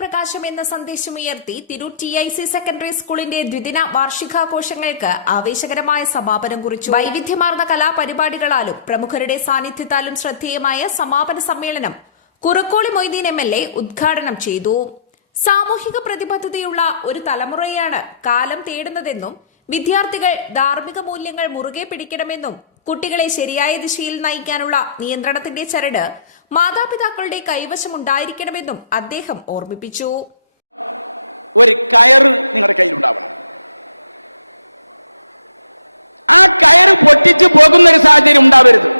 പ്രകാശം എന്ന സന്ദേശം ഉയർത്തി Tirur T I C secondary സ്കൂളിന്റെ ദ്വിദിന വാർഷികാഘോഷങ്ങൾക്ക് ആവേശകരമായ സമാപനം കുറിച്ചു. വൈവിധ്യമാർന്ന കലാപരിപാടികളാലും പ്രമുഖരുടെ സാന്നിധ്യത്താലും ശ്രദ്ധേയമായ സമാപന സമ്മേളനം Kurukkoli Moideen M L A ഉദ്ഘാടനം ചെയ്തു. സാമൂഹിക പ്രതിബദ്ധതയുള്ള ഒരു തലമുറയാണ് കാലം തേടുന്നതെന്നും വിദ്യാർത്ഥികൾ ധാർമ്മിക മൂല്യങ്ങൾ മുറുകെ പിടിക്കണമെന്നും കുട്ടികളെ ശരിയായ ദിശയിൽ നയിക്കാനുള്ള നിയന്ത്രണത്തിന്റെ ചരട് മാതാപിതാക്കളുടെ കൈവശമുണ്ടായിരിക്കണമെന്നും അദ്ദേഹം ഓർമ്മിപ്പിച്ചു. ഒരു കയറ് നിങ്ങളുടെ കയ്യിലുണ്ടാവണം. ആ കയറ് പൊട്ടിച്ച് പോകുന്ന ഒരു സാഹചര്യം ഉണ്ടാവരുത്.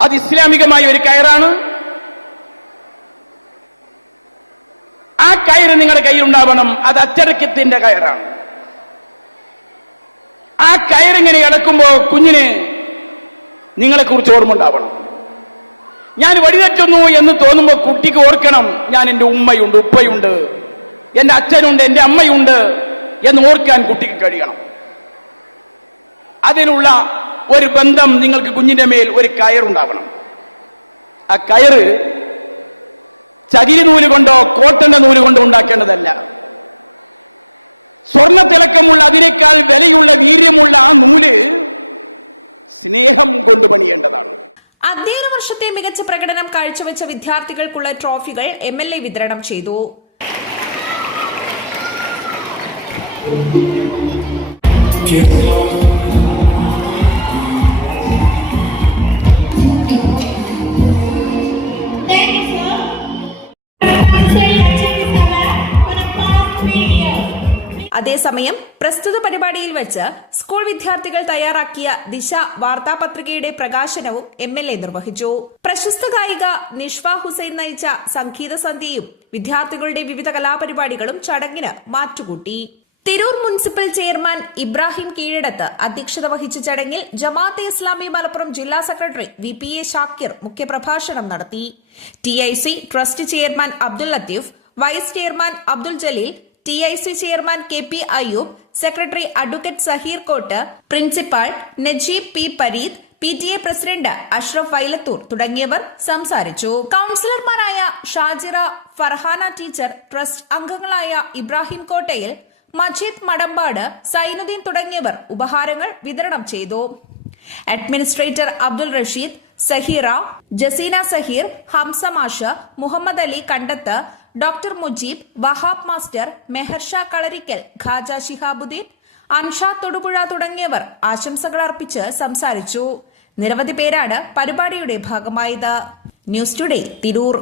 അത് ഇസ്ലാമികമായ ഒരു കയറാണ്. ആ കയറ് നിങ്ങളുടെ കയ്യിലുണ്ടാവണം. അത് അച്ചടക്കത്തിന്റെ കയറാണ്. ആ കയറിങ്ങനെ കിടക്കുമ്പോ കുഞ്ഞിന് നിങ്ങളെ കുറിച്ച് ഓർമ്മ ഉണ്ടാവണം. ഞാൻ വഴിതെറ്റുന്നു എന്ന് തോന്നുമ്പോൾ കുട്ടിക്ക് ഓർക്കണം ഞാൻ എന്റെ ഉമ്മയുണ്ട് ഉപ്പയുണ്ട് എന്റെ അച്ഛനുണ്ട് എന്റെ അമ്മയുണ്ട് എന്ന് ഓർക്കാൻ കുട്ടിക്ക് കഴിയണം. അതിനുള്ള ഒരു ബന്ധം നിങ്ങൾക്ക് കുഞ്ഞിന്റെ മേൽ ഒരു കയറുണ്ടാവണം ആ കയറ് ചകിരി നൂൽ കൊണ്ടോ കോട്ടന്റെ നൂൽ കൊണ്ടോ ഉണ്ടാക്കേണ്ടതല്ല. സ്വർണ തിളക്കമുള്ള അതിനേക്കാൾ വിലയുള്ള വീര്യമുള്ള ആ നൂൽ സ്നേഹം കൊണ്ട് പണിയേണ്ടതാണ് അധ്യയന വർഷത്തെ മികച്ച പ്രകടനം കാഴ്ചവെച്ച വിദ്യാർത്ഥികൾക്കുള്ള ട്രോഫികൾ എം എൽ എ വിതരണം ചെയ്തു Thank you, sir. അതേസമയം പ്രസ്തുത പരിപാടിയിൽ വെച്ച് സ്കൂൾ വിദ്യാർത്ഥികൾ തയ്യാറാക്കിയ ദിശ വാർത്താപത്രികയുടെ പ്രകാശനവും എം എൽ എ നിർവഹിച്ചു. പ്രശസ്ത ഗായിക നിഷ്വ ഹുസൈൻ നയിച്ച സംഗീത സന്ധ്യയും വിദ്യാർത്ഥികളുടെ വിവിധ കലാപരിപാടികളും ചടങ്ങിന് മാറ്റുകൂട്ടി. തിരൂർ മുനിസിപ്പൽ ചെയർമാൻ ഇബ്രാഹിം കീഴടത്ത് അധ്യക്ഷത വഹിച്ച ചടങ്ങിൽ ജമാഅത്തെ ഇസ്ലാമി മലപ്പുറം ജില്ലാ secretary V P A Shakir മുഖ്യപ്രഭാഷണം നടത്തി. T I C trust chairman Abdul Latheef vice chairman Abdul Jaleel T I C chairman K P Ayyub secretary advocate Saheer Kott principal Najeeb P Pareed P T A president Ashraf Vailathur തുടങ്ങിയവർ സംസാരിച്ചു. കൌൺസിലർമാരായ Shajira Farhana teacher trust അംഗങ്ങളായ ഇബ്രാഹിം കോട്ടയിൽ മജീദ് മടമ്പാട് സൈനുദ്ദീൻ തുടങ്ങിയവർ ഉപഹാരങ്ങൾ വിതരണം ചെയ്തു. Administrator Abdul Rasheed Saheera Jaseena Saheer ഹംസമാഷ് മുഹമ്മദ് അലി കണ്ടത്ത് ഡോക്ടർ മുജീബ് വഹാബ് മാസ്റ്റർ മെഹർഷ കളരിക്കൽ ഖാജ ഷിഹാബുദ്ദീൻ അൻഷാ തൊടുപുഴ തുടങ്ങിയവർ ആശംസകൾ അർപ്പിച്ച് സംസാരിച്ചു. നിരവധി പേരാണ് പരിപാടിയുടെ ഭാഗമായത്. News today Tirur.